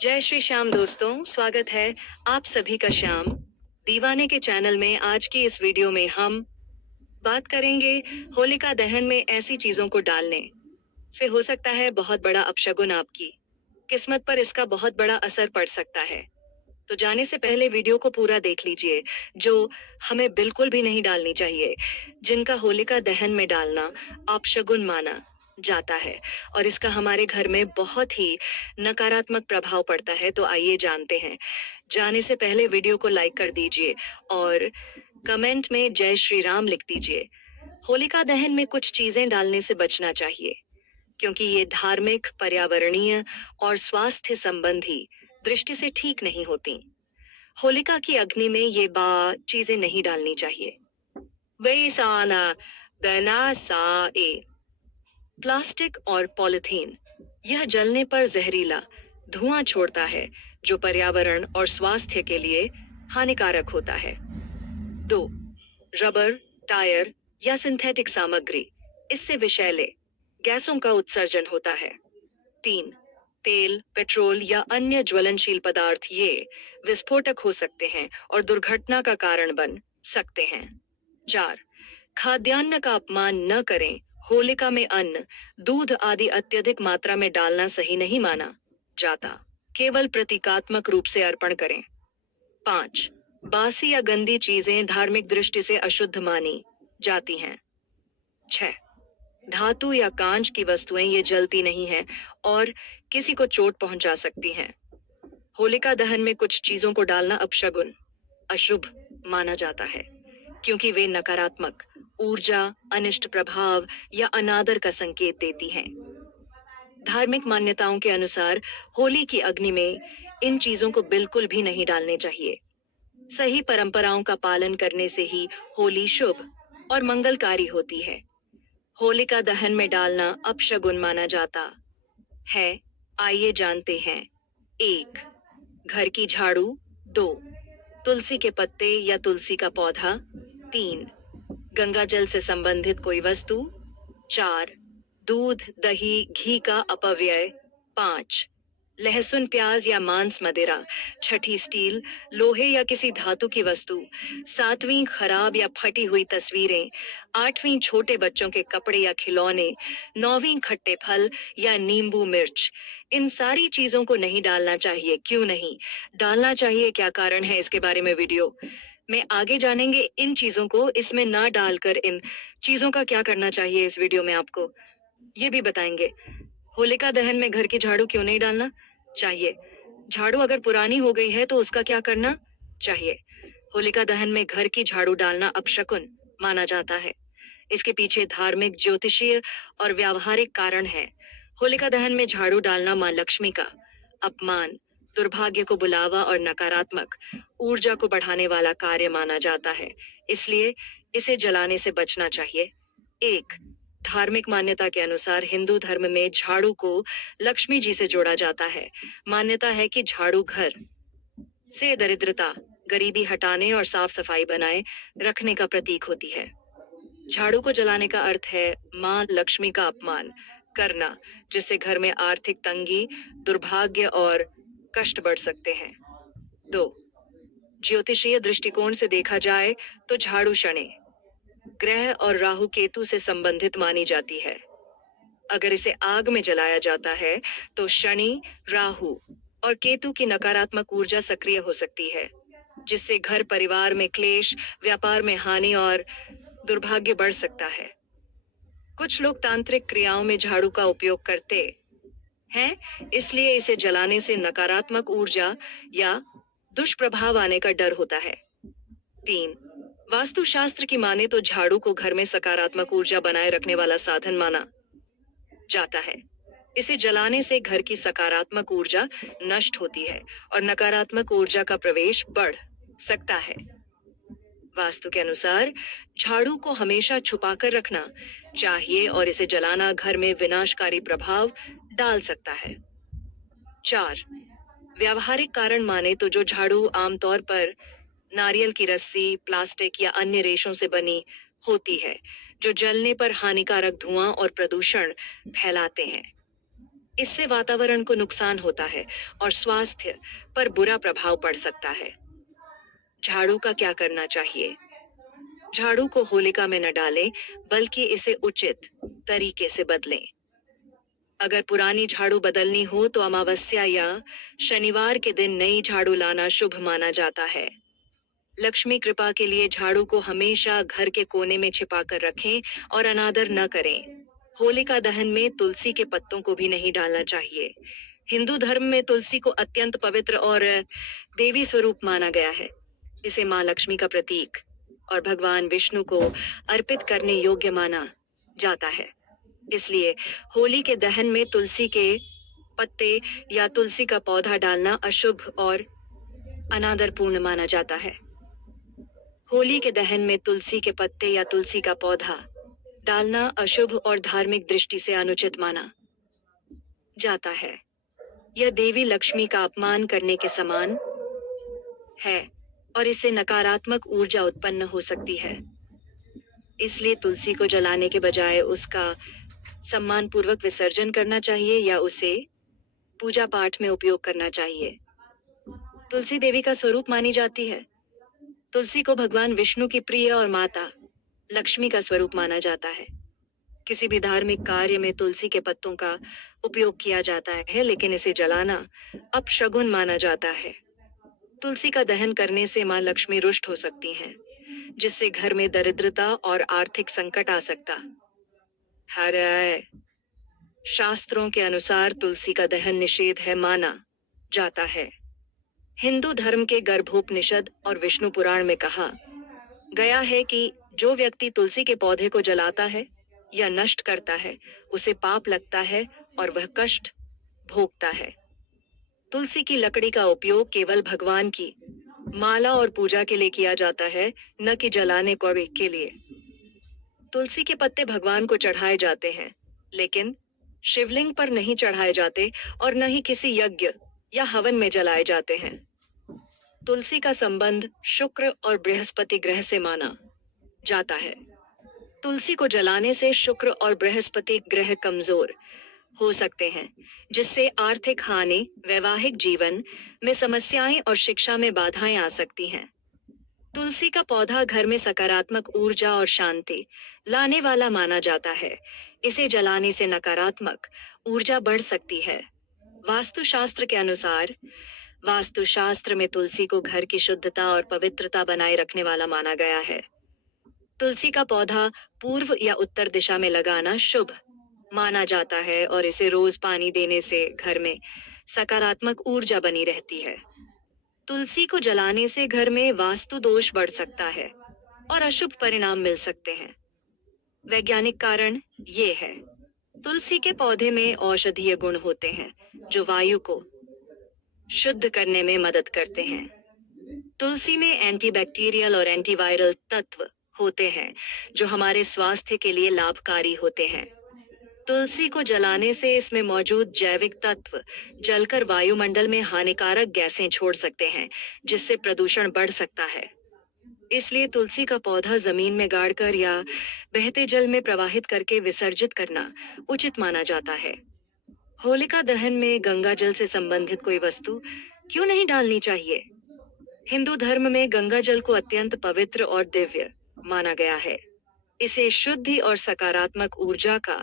जय श्री श्याम दोस्तों, स्वागत है आप सभी का श्याम दीवाने के चैनल में। आज की इस वीडियो में हम बात करेंगे होलिका दहन में ऐसी चीजों को डालने से हो सकता है बहुत बड़ा अपशगुन, आपकी किस्मत पर इसका बहुत बड़ा असर पड़ सकता है। तो जाने से पहले वीडियो को पूरा देख लीजिए। जो हमें बिल्कुल भी नहीं डालनी चाहिए, जिनका होलिका दहन में डालना अपशगुन माना जाता है और इसका हमारे घर में बहुत ही नकारात्मक प्रभाव पड़ता है। तो आइए जानते हैं। जाने से पहले वीडियो को लाइक कर दीजिए और कमेंट में जय श्री राम लिख दीजिए। होलिका दहन में कुछ चीजें डालने से बचना चाहिए क्योंकि ये धार्मिक, पर्यावरणीय और स्वास्थ्य संबंधी दृष्टि से ठीक नहीं होती। होलिका की अग्नि में ये चीजें नहीं डालनी चाहिए। वे साना गना सा ए प्लास्टिक और पॉलिथीन, यह जलने पर जहरीला धुआं छोड़ता है जो पर्यावरण और स्वास्थ्य के लिए हानिकारक होता है। 2. रबर, टायर या सिंथेटिक सामग्री, इससे विषैले गैसों का उत्सर्जन होता है। 3. तेल, पेट्रोल या अन्य ज्वलनशील पदार्थ, ये विस्फोटक हो सकते हैं और दुर्घटना का कारण बन सकते हैं। 4. खाद्यान्न का अपमान न करें। होलिका में अन्न, दूध आदि अत्यधिक मात्रा में डालना सही नहीं माना जाता। केवल प्रतीकात्मक रूप से अर्पण करें। 5. बासी या गंदी चीजें धार्मिक दृष्टि से अशुद्ध मानी जाती हैं। 6. धातु या कांच की वस्तुएं, ये जलती नहीं हैं और किसी को चोट पहुंचा सकती हैं। होलिका दहन में कुछ चीजों को डालना अपशगुन, अशुभ माना जाता है क्योंकि वे नकारात्मक ऊर्जा, अनिष्ट प्रभाव या अनादर का संकेत देती हैं। धार्मिक मान्यताओं के अनुसार होली की अग्नि में इन चीजों को बिल्कुल भी नहीं डालने चाहिए। सही परंपराओं का पालन करने से ही होली शुभ और मंगलकारी होती है। होलिका दहन में डालना अपशगुन माना जाता है। आइए जानते हैं। 1. घर की झाड़ू। 2. तुलसी के पत्ते या तुलसी का पौधा। 3. गंगा जल से संबंधित कोई वस्तु। 4. दूध, दही, घी का अपव्यय। 5. लहसुन, प्याज या मांस, मदिरा। 6. स्टील, लोहे या किसी धातु की वस्तु। 7. खराब या फटी हुई तस्वीरें। 8. छोटे बच्चों के कपड़े या खिलौने। 9. खट्टे फल या नींबू मिर्च। इन सारी चीजों को नहीं डालना चाहिए। क्यों नहीं डालना चाहिए, क्या कारण है, इसके बारे में वीडियो में आगे जानेंगे। इन चीजों को इसमें ना डालकर इन चीजों का क्या करना चाहिए, इस वीडियो में आपको ये भी बताएंगे। होलिका दहन में घर की झाड़ू क्यों नहीं डालना चाहिए? झाड़ू अगर पुरानी हो गई है तो उसका क्या करना चाहिए? होलिका दहन में घर की झाड़ू डालना अपशकुन माना जाता है। इसके पीछे धार्मिक, ज्योतिषीय और व्यावहारिक कारण है। होलिका दहन में झाड़ू डालना मां लक्ष्मी का अपमान, दुर्भाग्य को बुलावा और नकारात्मक ऊर्जा को बढ़ाने वाला कार्य माना जाता है। इसलिए इसे जलाने से बचना चाहिए। 1. धार्मिक मान्यता के अनुसार हिंदू धर्म में झाड़ू को लक्ष्मी जी से जोड़ा जाता है। मान्यता है कि झाड़ू घर से दरिद्रता, गरीबी हटाने और साफ सफाई बनाए रखने का प्रतीक होती है। झाड़ू को जलाने का अर्थ है मां लक्ष्मी का अपमान करना, जिससे घर में आर्थिक तंगी, दुर्भाग्य और कष्ट बढ़ सकते हैं। 2. ज्योतिषीय दृष्टिकोण से देखा जाए तो झाड़ू शनि ग्रह और राहु केतु से संबंधित मानी जाती है। अगर इसे आग में जलाया जाता है तो शनि, राहु और केतु की नकारात्मक ऊर्जा सक्रिय हो सकती है, जिससे घर परिवार में क्लेश, व्यापार में हानि और दुर्भाग्य बढ़ सकता है। कुछ लोग तांत्रिक क्रियाओं में झाड़ू का उपयोग करते हैं, इसलिए इसे जलाने से नकारात्मक ऊर्जा या दुष्प्रभाव आने का डर होता है। 3. वास्तुशास्त्र की माने तो झाड़ू को घर में सकारात्मक ऊर्जा बनाए रखने वाला साधन माना जाता है। इसे जलाने से घर की सकारात्मक ऊर्जा नष्ट होती है और नकारात्मक ऊर्जा का प्रवेश बढ़ सकता है। वास्तु के अनुसार झाड़ू को हमेशा छुपाकर रखना चाहिए और इसे जलाना घर में विनाशकारी प्रभाव डाल सकता है। 4. व्यावहारिक कारण माने तो जो झाड़ू आमतौर पर नारियल की रस्सी, प्लास्टिक या अन्य रेशों से बनी होती है, जो जलने पर हानिकारक धुआं और प्रदूषण फैलाते हैं। इससे वातावरण को नुकसान होता है और स्वास्थ्य पर बुरा प्रभाव पड़ सकता है। झाड़ू का क्या करना चाहिए? झाड़ू को होलिका में न डालें, बल्कि इसे उचित तरीके से बदलें। अगर पुरानी झाड़ू बदलनी हो तो अमावस्या या शनिवार के दिन नई झाड़ू लाना शुभ माना जाता है। लक्ष्मी कृपा के लिए झाड़ू को हमेशा घर के कोने में छिपा कर रखें और अनादर न करें। होलिका दहन में तुलसी के पत्तों को भी नहीं डालना चाहिए। हिंदू धर्म में तुलसी को अत्यंत पवित्र और देवी स्वरूप माना गया है। इसे माँ लक्ष्मी का प्रतीक और भगवान विष्णु को अर्पित करने योग्य माना जाता है। इसलिए होली के दहन में तुलसी के पत्ते या तुलसी का पौधा डालना अशुभ और अनादरपूर्ण माना जाता है। होली के दहन में तुलसी के पत्ते या तुलसी का पौधा डालना अशुभ और धार्मिक दृष्टि से अनुचित माना जाता है। यह देवी लक्ष्मी का अपमान करने के समान है और इससे नकारात्मक ऊर्जा उत्पन्न हो सकती है। इसलिए तुलसी को जलाने के बजाय उसका सम्मान पूर्वक विसर्जन करना चाहिए या उसे पूजा पाठ में उपयोग करना चाहिए। तुलसी देवी का स्वरूप मानी जाती है। तुलसी को भगवान विष्णु की प्रिय और माता लक्ष्मी का स्वरूप माना जाता है। किसी भी धार्मिक कार्य में तुलसी के पत्तों का उपयोग किया जाता है, लेकिन इसे जलाना अपशगुन माना जाता है। तुलसी का दहन करने से मां लक्ष्मी रुष्ट हो सकती हैं, जिससे घर में दरिद्रता और आर्थिक संकट आ सकता है। शास्त्रों के अनुसार तुलसी का दहन निषेध है माना जाता है। हिंदू धर्म के गर्भोपनिषद और विष्णु पुराण में कहा गया है कि जो व्यक्ति तुलसी के पौधे को जलाता है या नष्ट करता है, उसे पाप लगता है और वह कष्ट भोगता है। तुलसी की लकड़ी का उपयोग केवल भगवान की माला और पूजा के लिए किया जाता है, न कि जलाने के लिए। तुलसी के पत्ते भगवान को चढ़ाए जाते हैं, लेकिन शिवलिंग पर नहीं चढ़ाए जाते और न ही किसी यज्ञ या हवन में जलाए जाते हैं। तुलसी का संबंध शुक्र और बृहस्पति ग्रह से माना जाता है। तुलसी को जलाने से शुक्र और बृहस्पति ग्रह कमजोर हो सकते हैं, जिससे आर्थिक हानि, वैवाहिक जीवन में समस्याएं और शिक्षा में बाधाएं आ सकती हैं। तुलसी का पौधा घर में सकारात्मक ऊर्जा और शांति लाने वाला माना जाता है। इसे जलाने से नकारात्मक ऊर्जा बढ़ सकती है। वास्तुशास्त्र के अनुसार वास्तुशास्त्र में तुलसी को घर की शुद्धता और पवित्रता बनाए रखने वाला माना गया है। तुलसी का पौधा पूर्व या उत्तर दिशा में लगाना शुभ माना जाता है और इसे रोज पानी देने से घर में सकारात्मक ऊर्जा बनी रहती है। तुलसी को जलाने से घर में वास्तु दोष बढ़ सकता है और अशुभ परिणाम मिल सकते हैं। वैज्ञानिक कारण ये है, तुलसी के पौधे में औषधीय गुण होते हैं जो वायु को शुद्ध करने में मदद करते हैं। तुलसी में एंटीबैक्टीरियल और एंटीवायरल तत्व होते हैं जो हमारे स्वास्थ्य के लिए लाभकारी होते हैं। तुलसी को जलाने से इसमें मौजूद जैविक तत्व जलकर वायुमंडल में हानिकारक गैसें छोड़ सकते हैं, जिससे प्रदूषण बढ़ सकता है। इसलिए तुलसी का पौधा जमीन में गाड़कर या बहते जल में प्रवाहित करके विसर्जित करना उचित माना जाता है। होलिका दहन में गंगा जल से संबंधित कोई वस्तु क्यों नहीं डालनी चाहिए? हिंदू धर्म में गंगा जल को अत्यंत पवित्र और दिव्य माना गया है। इसे शुद्धि और सकारात्मक ऊर्जा का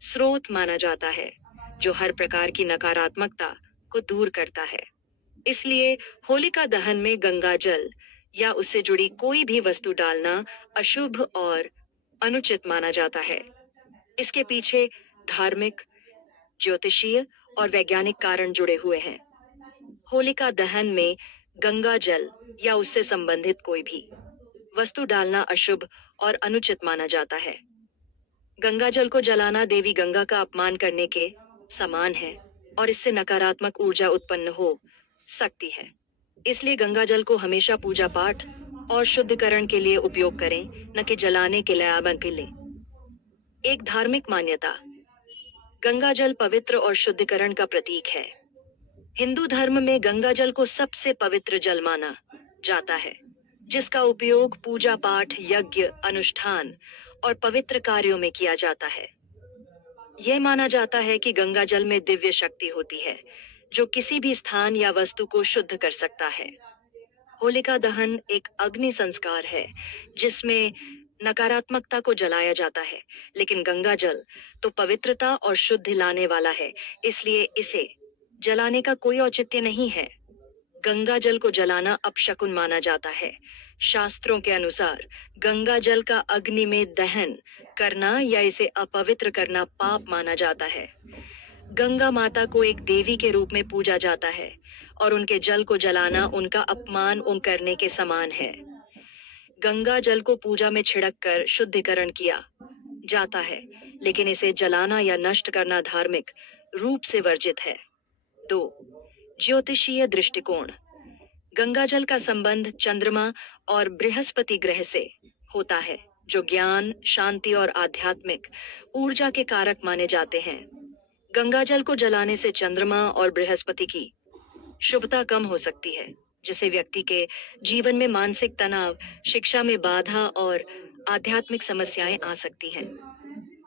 स्रोत माना जाता है, जो हर प्रकार की नकारात्मकता को दूर करता है। इसलिए होलिका दहन में गंगा जल या उससे जुड़ी कोई भी वस्तु डालना अशुभ और अनुचित माना जाता है। इसके पीछे धार्मिक, ज्योतिषीय और वैज्ञानिक कारण जुड़े हुए हैं। होलिका दहन में गंगा जल या उससे संबंधित कोई भी वस्तु डालना अशुभ और अनुचित माना जाता है। गंगा जल को जलाना देवी गंगा का अपमान करने के समान है और इससे नकारात्मक ऊर्जा उत्पन्न हो सकती है। इसलिए गंगा जल को हमेशा पूजा पाठ और शुद्धिकरण के लिए उपयोग करें, न कि जलाने के लिए आमन के लिए। एक धार्मिक मान्यता, गंगा जल पवित्र और शुद्धिकरण का प्रतीक है। हिंदू धर्म में गंगा जल को सबसे पवित्र जल माना जाता है, जिसका उपयोग पूजा पाठ, यज्ञ, अनुष्ठान और पवित्र कार्यों में किया जाता है। यह माना जाता है कि गंगा जल में दिव्य शक्ति होती है, जो किसी भी स्थान या वस्तु को शुद्ध कर सकता है। होलिका दहन एक अग्नि संस्कार है, जिसमें नकारात्मकता को जलाया जाता है, लेकिन गंगा जल तो पवित्रता और शुद्धि लाने वाला है, इसलिए इसे जलाने का कोई औचित्य नहीं है। गंगा जल को जलाना अपशकुन माना जाता है। शास्त्रों के अनुसार गंगा जल का अग्नि में दहन करना या इसे अपवित्र करना पाप माना जाता है। गंगा माता को एक देवी के रूप में पूजा जाता है और उनके जल को जलाना उनका अपमान करने के समान है। गंगा जल को पूजा में छिड़क कर शुद्धिकरण किया जाता है, लेकिन इसे जलाना या नष्ट करना धार्मिक रूप से वर्जित है। 2. ज्योतिषीय दृष्टिकोण। गंगा जल का संबंध चंद्रमा और बृहस्पति ग्रह से होता है, जो ज्ञान, शांति और आध्यात्मिक ऊर्जा के कारक माने जाते हैं। गंगा जल को जलाने से चंद्रमा और बृहस्पति की शुभता कम हो सकती है, जिससे व्यक्ति के जीवन में मानसिक तनाव, शिक्षा में बाधा और आध्यात्मिक समस्याएं आ सकती हैं।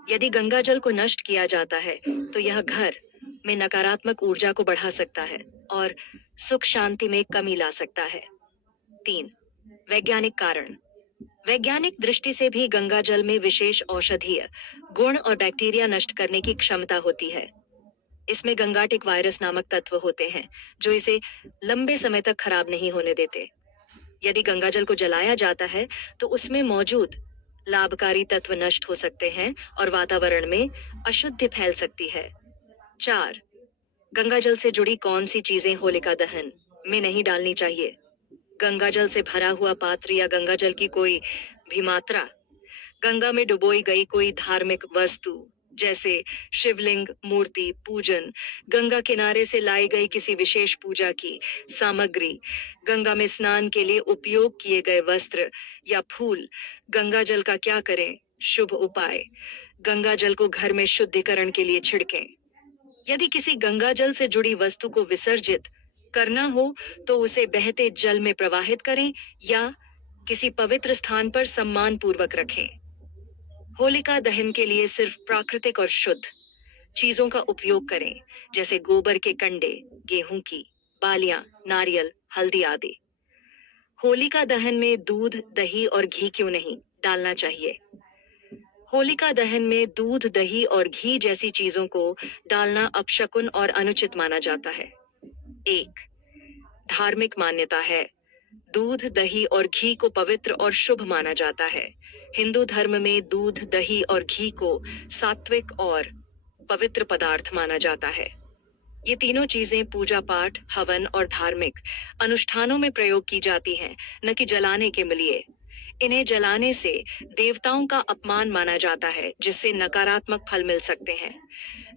यदि गंगा जल को नष्ट किया जाता है, तो यह घर में नकारात्मक ऊर्जा को बढ़ा सकता है और सुख शांति में कमी ला सकता है। 3. वैज्ञानिक कारण। वैज्ञानिक दृष्टि से भी गंगा जल में विशेष औषधीय गुण और बैक्टीरिया नष्ट करने की क्षमता होती है। इसमें गंगाटिक वायरस नामक तत्व होते हैं, जो इसे लंबे समय तक खराब नहीं होने देते। यदि गंगा जल को जलाया जाता है, तो उसमें मौजूद लाभकारी तत्व नष्ट हो सकते हैं और वातावरण में अशुद्धि फैल सकती है। 4. गंगा जल से जुड़ी कौन सी चीजें होलिका दहन में नहीं डालनी चाहिए। गंगा जल से भरा हुआ पात्र या गंगा जल की कोई भी मात्रा, गंगा में डुबोई गई कोई धार्मिक वस्तु जैसे शिवलिंग, मूर्ति, पूजन, गंगा किनारे से लाई गई किसी विशेष पूजा की सामग्री, गंगा में स्नान के लिए उपयोग किए गए वस्त्र या फूल। गंगा जल का क्या करें? शुभ उपाय: गंगा जल को घर में शुद्धिकरण के लिए छिड़कें। यदि किसी गंगा जल से जुड़ी वस्तु को विसर्जित करना हो, तो उसे बहते जल में प्रवाहित करें या किसी पवित्र स्थान पर सम्मान पूर्वक रखें। होलिका दहन के लिए सिर्फ प्राकृतिक और शुद्ध चीजों का उपयोग करें, जैसे गोबर के कंडे, गेहूं की बालियां, नारियल, हल्दी आदि। होलिका दहन में दूध, दही और घी क्यों नहीं डालना चाहिए? होलिका दहन में दूध, दही और घी जैसी चीजों को डालना अपशकुन और अनुचित माना जाता है। 1. धार्मिक मान्यता है। दूध, दही और घी को पवित्र और शुभ माना जाता है। हिंदू धर्म में दूध, दही और घी को सात्विक और पवित्र पदार्थ माना जाता है। ये तीनों चीजें पूजा पाठ, हवन और धार्मिक अनुष्ठानों में प्रयोग की जाती हैं, न कि जलाने के लिए। इन्हें जलाने से देवताओं का अपमान माना जाता है, जिससे नकारात्मक फल मिल सकते हैं।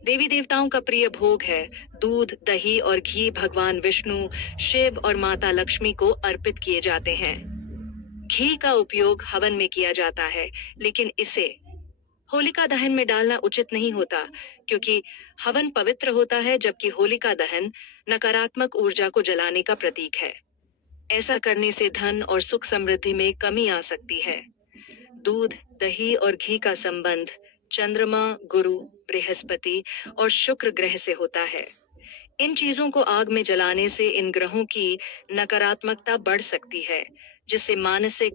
देवी देवताओं का प्रिय भोग है। दूध, दही और घी भगवान विष्णु, शिव और माता लक्ष्मी को अर्पित किए जाते हैं। घी का उपयोग हवन में किया जाता है, लेकिन इसे होलिका दहन में डालना उचित नहीं होता, क्योंकि हवन पवित्र होता है, जबकि होलिका दहन नकारात्मक ऊर्जा को जलाने का प्रतीक है। ऐसा करने से धन और सुख समृद्धि में कमी आ सकती है। दूध, दही और घी का संबंध चंद्रमा, गुरु, बृहस्पति और शुक्र ग्रह से होता है। इन चीजों को आग में जलाने से इन ग्रहों की नकारात्मकता बढ़ सकती है, जिससे मानसिक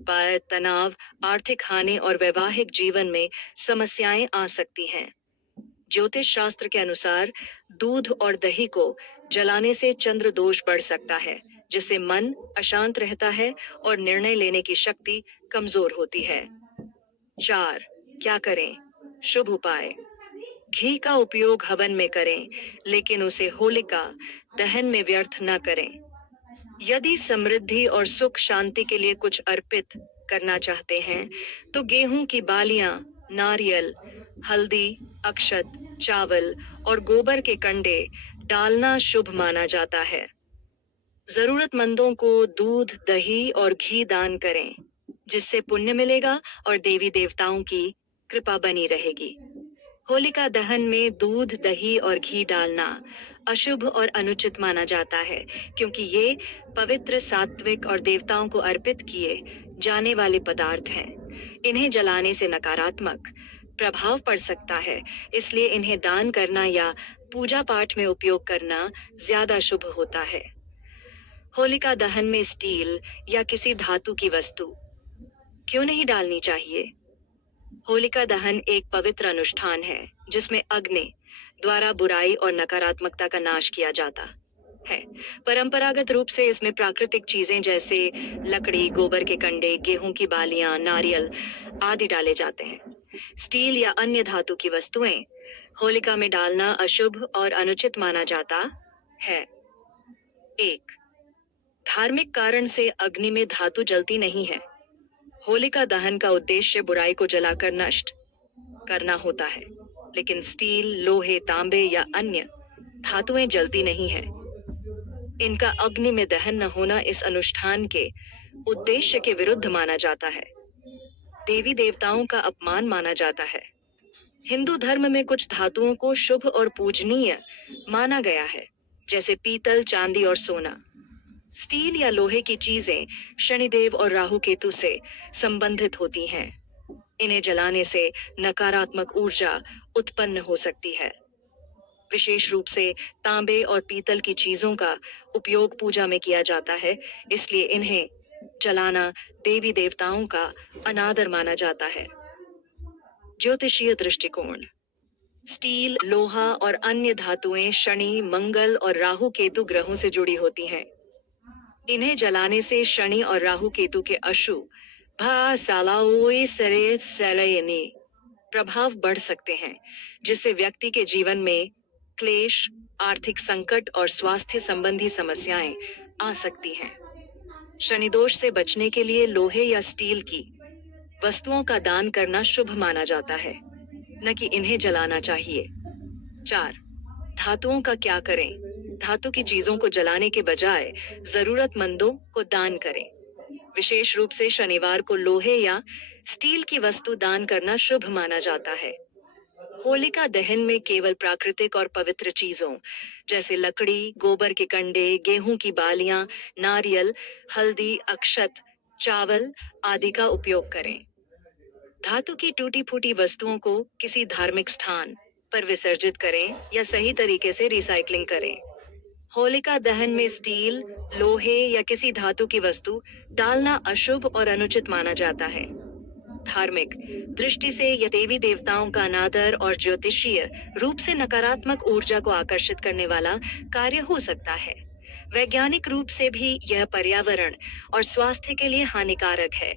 तनाव, आर्थिक हानि और वैवाहिक जीवन में समस्याएं आ सकती हैं। ज्योतिष शास्त्र के अनुसार दूध और दही को जलाने से चंद्र दोष बढ़ सकता है, जिससे मन अशांत रहता है और निर्णय लेने की शक्ति कमजोर होती है। 4. क्या करें? शुभ उपाय: घी का उपयोग हवन में करें, लेकिन उसे होलिका दहन में व्यर्थ न करें। यदि समृद्धि और सुख शांति के लिए कुछ अर्पित करना चाहते हैं, तो गेहूं की बालियां, नारियल, हल्दी, अक्षत, चावल और गोबर के कंडे डालना शुभ माना जाता है। जरूरतमंदों को दूध, दही और घी दान करें, जिससे पुण्य मिलेगा और देवी देवताओं की कृपा बनी रहेगी। होलिका दहन में दूध, दही और घी डालना अशुभ और अनुचित माना जाता है, क्योंकि ये पवित्र, सात्विक और देवताओं को अर्पित किए जाने वाले पदार्थ हैं। इन्हें जलाने से नकारात्मक प्रभाव पड़ सकता है, इसलिए इन्हें दान करना या पूजा पाठ में उपयोग करना ज्यादा शुभ होता है। होलिका दहन में स्टील या किसी धातु की वस्तु क्यों नहीं डालनी चाहिए? होलिका दहन एक पवित्र अनुष्ठान है जिसमें अग्नि द्वारा बुराई और नकारात्मकता का नाश किया जाता है। परंपरागत रूप से इसमें प्राकृतिक चीजें जैसे लकड़ी, गोबर के कंडे, गेहूं की बालियां, नारियल आदि डाले जाते हैं। स्टील या अन्य धातु की वस्तुएं होलिका में डालना अशुभ और अनुचित माना जाता है। एक, धार्मिक कारण से अग्नि में धातु जलती नहीं है। होलिका दहन का उद्देश्य बुराई को जलाकर नष्ट करना होता है, लेकिन स्टील, लोहे, तांबे या अन्य धातुएं जलती नहीं है। इनका अग्नि में दहन न होना इस अनुष्ठान के उद्देश्य के विरुद्ध माना जाता है। देवी देवताओं का अपमान माना जाता है। हिंदू धर्म में कुछ धातुओं को शुभ और पूजनीय माना गया है, जैसे पीतल, चांदी और सोना। स्टील या लोहे की चीजें शनिदेव और राहु केतु से संबंधित होती हैं। इन्हें जलाने से नकारात्मक ऊर्जा उत्पन्न हो सकती है। विशेष रूप से तांबे और पीतल की चीजों का उपयोग पूजा में किया जाता है, इसलिए इन्हें जलाना देवी देवताओं का अनादर माना जाता है। ज्योतिषीय दृष्टिकोण। स्टील, लोहा और अन्य धातुएं शनि, मंगल और राहु केतु ग्रहों से जुड़ी होती हैं। इन्हें जलाने से शनि और राहु केतु के अशुभ प्रभाव बढ़ सकते हैं, जिससे व्यक्ति के जीवन में क्लेश, आर्थिक संकट और स्वास्थ्य संबंधी समस्याएं आ सकती हैं। शनि दोष से बचने के लिए लोहे या स्टील की वस्तुओं का दान करना शुभ माना जाता है, न कि इन्हें जलाना चाहिए। 4, धातुओं का क्या करें? धातु की चीजों को जलाने के बजाय जरूरतमंदों को दान करें। विशेष रूप से शनिवार को लोहे या स्टील की वस्तु दान करना शुभ माना जाता है। होलिका दहन में केवल प्राकृतिक और पवित्र चीजों जैसे लकड़ी, गोबर के कंडे, गेहूं की बालियां, नारियल, हल्दी, अक्षत, चावल आदि का उपयोग करें। धातु की टूटी फूटी वस्तुओं को किसी धार्मिक स्थान पर विसर्जित करें या सही तरीके से रिसाइकलिंग करें। होलिका दहन में स्टील, लोहे या किसी धातु की वस्तु डालना अशुभ और अनुचित माना जाता है। धार्मिक दृष्टि से यह देवी देवताओं का अनादर और ज्योतिषीय रूप से नकारात्मक ऊर्जा को आकर्षित करने वाला कार्य हो सकता है। वैज्ञानिक रूप से भी यह पर्यावरण और स्वास्थ्य के लिए हानिकारक है।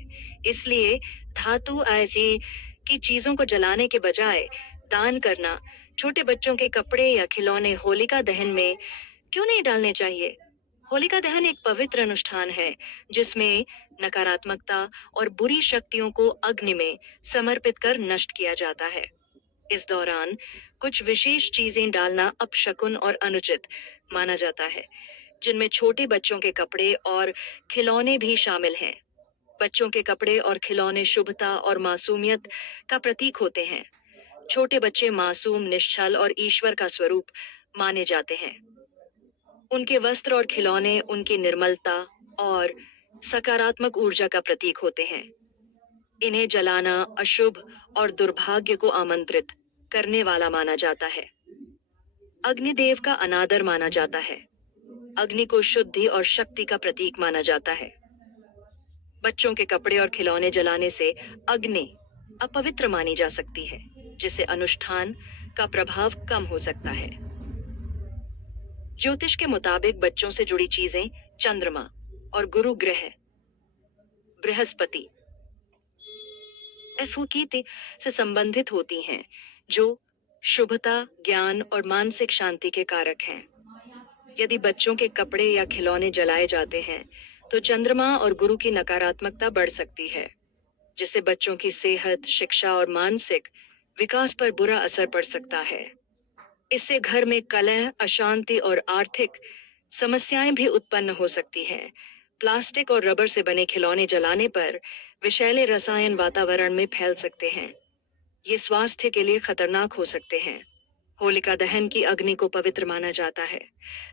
इसलिए धातु आदि की चीजों को जलाने के बजाय दान करना। छोटे बच्चों के कपड़े या खिलौने होलिका दहन में क्यों नहीं डालने चाहिए? होलिका दहन एक पवित्र अनुष्ठान है जिसमें नकारात्मकता और बुरी शक्तियों को अग्नि में समर्पित कर नष्ट किया जाता है। इस दौरान कुछ विशेष चीजें डालना अपशकुन और अनुचित माना जाता है, जिनमें छोटे बच्चों के कपड़े और खिलौने भी शामिल हैं। बच्चों के कपड़े और खिलौने शुभता और मासूमियत का प्रतीक होते हैं। छोटे बच्चे मासूम, निश्चल और ईश्वर का स्वरूप माने जाते हैं। उनके वस्त्र और खिलौने उनकी निर्मलता और सकारात्मक ऊर्जा का प्रतीक होते हैं। इन्हें जलाना अशुभ और दुर्भाग्य को आमंत्रित करने वाला माना जाता है। अग्निदेव का अनादर माना जाता है। अग्नि को शुद्धि और शक्ति का प्रतीक माना जाता है। बच्चों के कपड़े और खिलौने जलाने से अग्नि अपवित्र मानी जा सकती है, जिससे अनुष्ठान का प्रभाव कम हो सकता है। ज्योतिष के मुताबिक बच्चों से जुड़ी चीजें चंद्रमा और गुरु ग्रह बृहस्पति सुकीर्ति से संबंधित होती हैं, जो शुभता, ज्ञान और मानसिक शांति के कारक हैं। यदि बच्चों के कपड़े या खिलौने जलाए जाते हैं तो चंद्रमा और गुरु की नकारात्मकता बढ़ सकती है, जिससे बच्चों की सेहत, शिक्षा और मानसिक विकास पर बुरा असर पड़ सकता है। इससे घर में कलह, अशांति और आर्थिक समस्याएं भी उत्पन्न हो सकती हैं। प्लास्टिक और रबर से बने खिलौने जलाने पर विषैले रसायन वातावरण में फैल सकते हैं। ये स्वास्थ्य के लिए खतरनाक हो सकते हैं। होलिका दहन की अग्नि को पवित्र माना जाता है,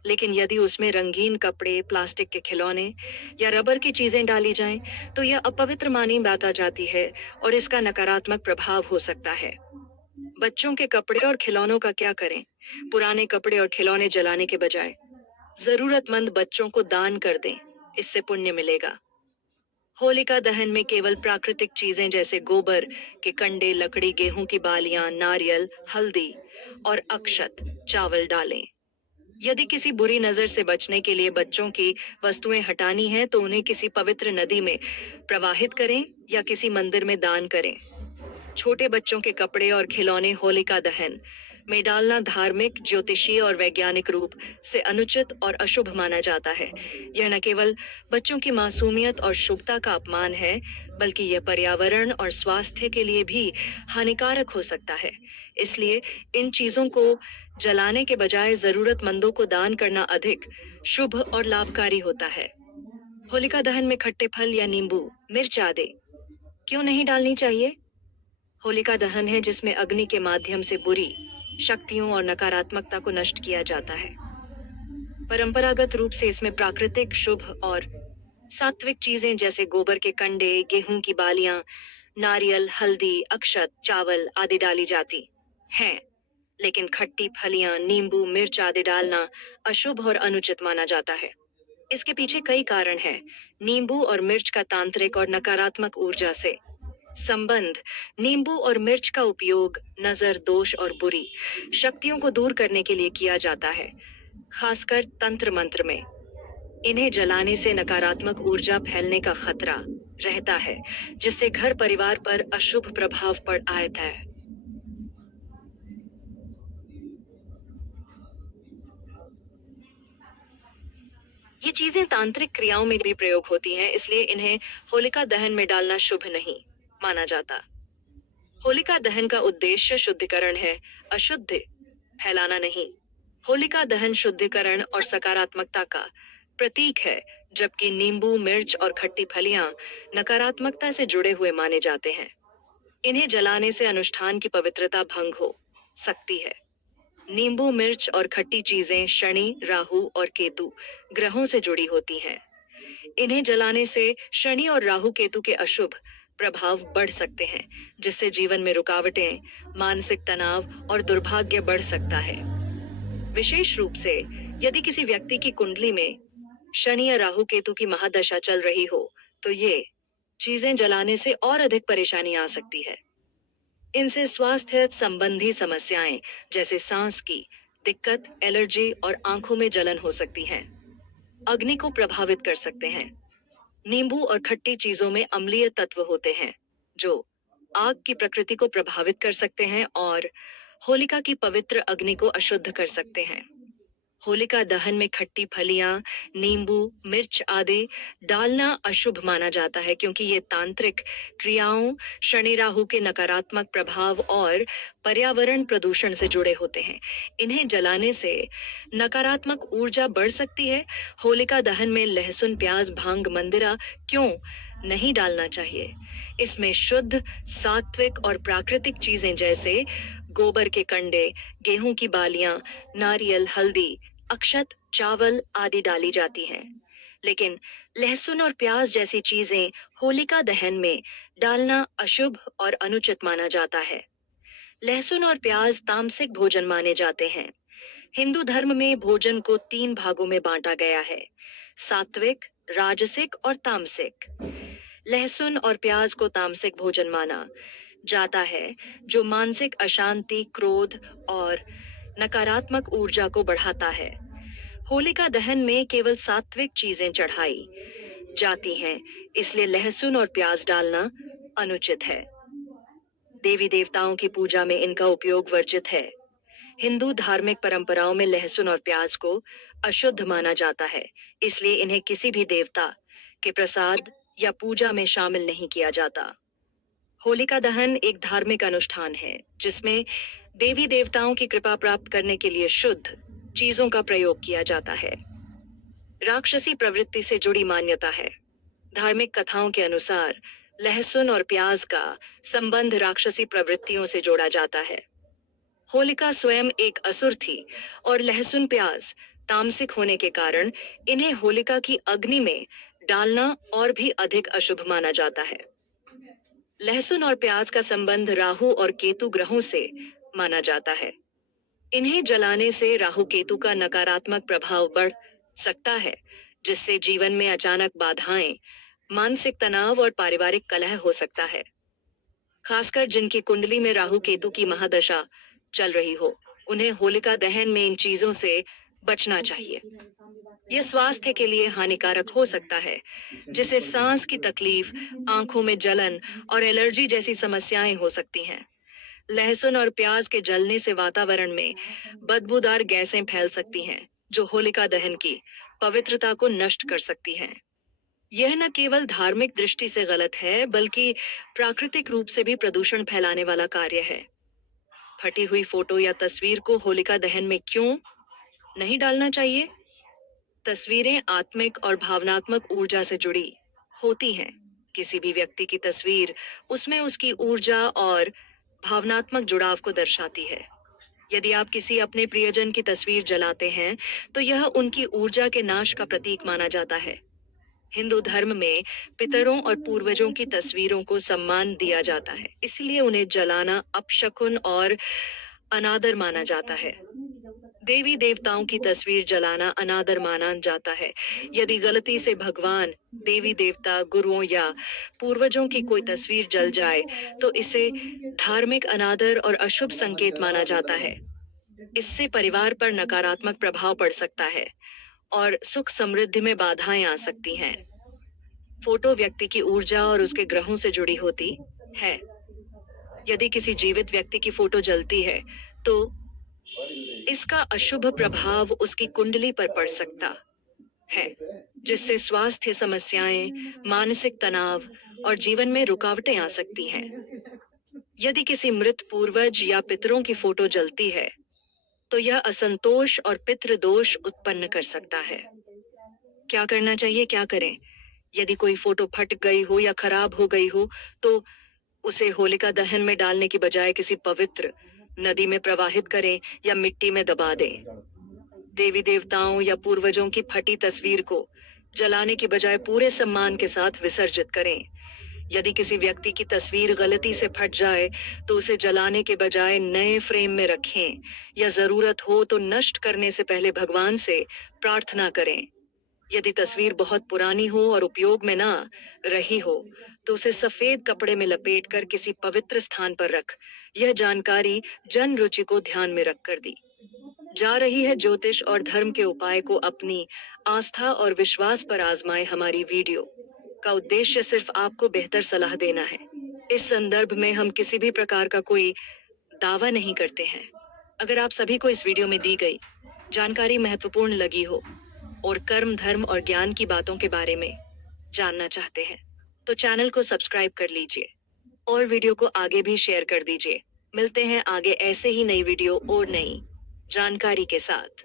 लेकिन यदि उसमें रंगीन कपड़े, प्लास्टिक के खिलौने या रबर की चीजें डाली जाएं, तो यह अपवित्र मानी बाता जाती है और इसका नकारात्मक प्रभाव हो सकता है। बच्चों के कपड़े और खिलौनों का क्या करें? पुराने कपड़े और खिलौने जलाने के बजाय जरूरतमंद बच्चों को दान कर दें, इससे पुण्य मिलेगा। होलिका दहन में केवल प्राकृतिक चीजें जैसे गोबर के कंडे, लकड़ी, गेहूं की बालियां, नारियल, हल्दी और अक्षत, चावल डालें। यदि किसी बुरी नजर से बचने के लिए बच्चों की वस्तुएं हटानी है, तो उन्हें किसी पवित्र नदी में प्रवाहित करें या किसी मंदिर में दान करें। छोटे बच्चों के कपड़े और खिलौने होलिका दहन में डालना धार्मिक, ज्योतिषीय और वैज्ञानिक रूप से अनुचित और अशुभ माना जाता है। यह न केवल बच्चों की मासूमियत और शुभता का अपमान है, बल्कि यह पर्यावरण और स्वास्थ्य के लिए भी हानिकारक हो सकता है। इसलिए इन चीजों को जलाने के बजाय जरूरतमंदों को दान करना अधिक शुभ और लाभकारी होता है। होलिका दहन में खट्टे फल या नींबू, मिर्च आदि क्यों नहीं डालनी चाहिए? होलिका दहन है जिसमें अग्नि के माध्यम से बुरी शक्तियों और नकारात्मकता को नष्ट किया जाता है। परंपरागत रूप से इसमें प्राकृतिक, शुभ और सात्विक चीजें जैसे गोबर के कंडे, गेहूं की बालियां, नारियल, हल्दी, अक्षत, चावल आदि डाली जाती हैं। लेकिन खट्टी फलियां, नींबू, मिर्च आदि डालना अशुभ और अनुचित माना जाता है। इसके पीछे कई कारण हैं। नींबू और मिर्च का तांत्रिक और नकारात्मक ऊर्जा से संबंध। नींबू और मिर्च का उपयोग नजर दोष और बुरी शक्तियों को दूर करने के लिए किया जाता है, खासकर तंत्र मंत्र में। इन्हें जलाने से नकारात्मक ऊर्जा फैलने का खतरा रहता है, जिससे घर परिवार पर अशुभ प्रभाव पड़ आता है। ये चीजें तांत्रिक क्रियाओं में भी प्रयोग होती हैं, इसलिए इन्हें होलिका दहन में डालना शुभ नहीं माना जाता। होलिका दहन का उद्देश्य शुद्धिकरण है, अशुद्ध फैलाना नहीं। होलिका दहन शुद्धिकरण और सकारात्मकता का प्रतीक है, जबकि नींबू, मिर्च और खट्टी फलियां नकारात्मकता से जुड़े हुए माने जाते हैं। इन्हें जलाने से अनुष्ठान की पवित्रता भंग हो सकती है। नींबू, मिर्च और खट्टी चीजें शनि, राहु और केतु ग्रहों से जुड़ी होती हैं। इन्हें जलाने से शनि और राहु केतु के अशुभ प्रभाव बढ़ सकते हैं, जिससे जीवन में रुकावटें, मानसिक तनाव और दुर्भाग्य बढ़ सकता है। विशेष रूप से यदि किसी व्यक्ति की कुंडली में शनि या राहु केतु की महादशा चल रही हो, तो ये चीजें जलाने से और अधिक परेशानी आ सकती है। इनसे स्वास्थ्य संबंधी समस्याएं जैसे सांस की दिक्कत, एलर्जी और आंखों में जलन हो सकती हैं। अग्नि को प्रभावित कर सकते हैं। नींबू और खट्टी चीजों में अम्लीय तत्व होते हैं, जो आग की प्रकृति को प्रभावित कर सकते हैं और होलिका की पवित्र अग्नि को अशुद्ध कर सकते हैं। होलिका दहन में खट्टी फलियां, नींबू, मिर्च आदि डालना अशुभ माना जाता है, क्योंकि ये तांत्रिक क्रियाओं, शनि राहु के नकारात्मक प्रभाव और पर्यावरण प्रदूषण से जुड़े होते हैं। इन्हें जलाने से नकारात्मक ऊर्जा बढ़ सकती है। होलिका दहन में लहसुन, प्याज, भांग, मंदिरा क्यों नहीं डालना चाहिए? इसमें शुद्ध, सात्विक और प्राकृतिक चीजें जैसे गोबर के कंडे, गेहूं की बालियां, नारियल, हल्दी, अक्षत, चावल आदि डाली जाती हैं। लेकिन लहसुन और प्याज जैसी चीजें होलिका दहन में डालना अशुभ और अनुचित माना जाता है। लहसुन और प्याज तामसिक भोजन माने जाते हैं। हिंदू धर्म में भोजन को 3 भागों में बांटा गया है: सात्विक, राजसिक और तामसिक। लहसुन और प्याज को तामसिक भोजन माना जाता है, जो मानसिक अशांति, क्रोध और नकारात्मक ऊर्जा को बढ़ाता है। होलिका दहन में केवल सात्विक चीजें चढ़ाई जाती हैं, इसलिए लहसुन और प्याज डालना अनुचित है। देवी देवताओं की पूजा में इनका उपयोग वर्जित है। हिंदू धार्मिक परंपराओं में लहसुन और प्याज को अशुद्ध माना जाता है, इसलिए इन्हें किसी भी देवता के प्रसाद या पूजा में शामिल नहीं किया जाता। होलिका दहन एक धार्मिक अनुष्ठान है, जिसमें देवी देवताओं की कृपा प्राप्त करने के लिए शुद्ध चीजों का प्रयोग किया जाता है। राक्षसी प्रवृत्ति से जुड़ी मान्यता है। धार्मिक कथाओं के अनुसार लहसुन और प्याज का संबंध राक्षसी प्रवृत्तियों से जोड़ा जाता है। होलिका स्वयं एक असुर थी और लहसुन प्याज तामसिक होने के कारण इन्हें होलिका की अग्नि में डालना और भी अधिक अशुभ माना जाता है। लहसुन और प्याज का संबंध राहु और केतु ग्रहों से माना जाता है। इन्हें जलाने से राहु केतु का नकारात्मक प्रभाव बढ़ सकता है, जिससे जीवन में अचानक बाधाएं, मानसिक तनाव और पारिवारिक कलह हो सकता है। खासकर जिनकी कुंडली में राहु केतु की महादशा चल रही हो, उन्हें होलिका दहन में इन चीजों से बचना चाहिए। यह स्वास्थ्य के लिए हानिकारक हो सकता है, जिससे सांस की तकलीफ, आंखों में जलन और एलर्जी जैसी समस्याएं हो सकती हैं। लहसुन और प्याज के जलने से वातावरण में बदबूदार गैसें फैल सकती हैं, जो होलिका दहन की पवित्रता को नष्ट कर सकती हैं। यह न केवल धार्मिक दृष्टि से गलत है, बल्कि प्राकृतिक रूप से भी प्रदूषण फैलाने वाला कार्य है। फटी हुई फोटो या तस्वीर को होलिका दहन में क्यों नहीं डालना चाहिए? तस्वीरें आत्मिक और भावनात्मक ऊर्जा से जुड़ी होती हैं। किसी भी व्यक्ति की तस्वीर उसमें उसकी ऊर्जा और भावनात्मक जुड़ाव को दर्शाती है। यदि आप किसी अपने प्रियजन की तस्वीर जलाते हैं, तो यह उनकी ऊर्जा के नाश का प्रतीक माना जाता है। हिंदू धर्म में पितरों और पूर्वजों की तस्वीरों को सम्मान दिया जाता है, इसलिए उन्हें जलाना अपशकुन और अनादर माना जाता है। देवी देवताओं की तस्वीर जलाना अनादर माना जाता है। यदि गलती से भगवान, देवी देवता, गुरुओं या पूर्वजों की कोई तस्वीर जल जाए, तो इसे धार्मिक अनादर और अशुभ संकेत माना जाता है। इससे परिवार पर नकारात्मक प्रभाव पड़ सकता है और सुख समृद्धि में बाधाएं आ सकती हैं। फोटो व्यक्ति की ऊर्जा और उसके ग्रहों से जुड़ी होती है। यदि किसी जीवित व्यक्ति की फोटो जलती है, तो इसका अशुभ प्रभाव उसकी कुंडली पर पड़ सकता है, जिससे स्वास्थ्य समस्याएं, मानसिक तनाव और जीवन में रुकावटें आ सकती हैं। यदि किसी मृत पूर्वज या पितरों की फोटो जलती है, तो यह असंतोष और पितृ दोष उत्पन्न कर सकता है। क्या करना चाहिए, क्या करें? यदि कोई फोटो फट गई हो या खराब हो गई हो, तो उसे होलिका दहन में डालने की बजाय किसी पवित्र नदी में प्रवाहित करें या मिट्टी में दबा दें। देवी देवताओं या पूर्वजों की फटी तस्वीर को जलाने की बजाय पूरे सम्मान के साथ विसर्जित करें। यदि किसी व्यक्ति की तस्वीर गलती से फट जाए, तो उसे जलाने के बजाय नए फ्रेम में रखें या जरूरत हो तो नष्ट करने से पहले भगवान से प्रार्थना करें। यदि तस्वीर बहुत पुरानी हो और उपयोग में ना रही हो, तो उसे सफेद कपड़े में लपेटकर किसी पवित्र स्थान पर रख। यह जानकारी जन रुचि को ध्यान में रखकर दी जा रही है। ज्योतिष और धर्म के उपाय को अपनी आस्था और विश्वास पर आजमाएं। हमारी वीडियो का उद्देश्य सिर्फ आपको बेहतर सलाह देना है। इस संदर्भ में हम किसी भी प्रकार का कोई दावा नहीं करते हैं। अगर आप सभी को इस वीडियो में दी गई जानकारी महत्वपूर्ण लगी हो और कर्म, धर्म और ज्ञान की बातों के बारे में जानना चाहते हैं, तो चैनल को सब्सक्राइब कर लीजिए और वीडियो को आगे भी शेयर कर दीजिए। मिलते हैं आगे ऐसे ही नई वीडियो और नई जानकारी के साथ।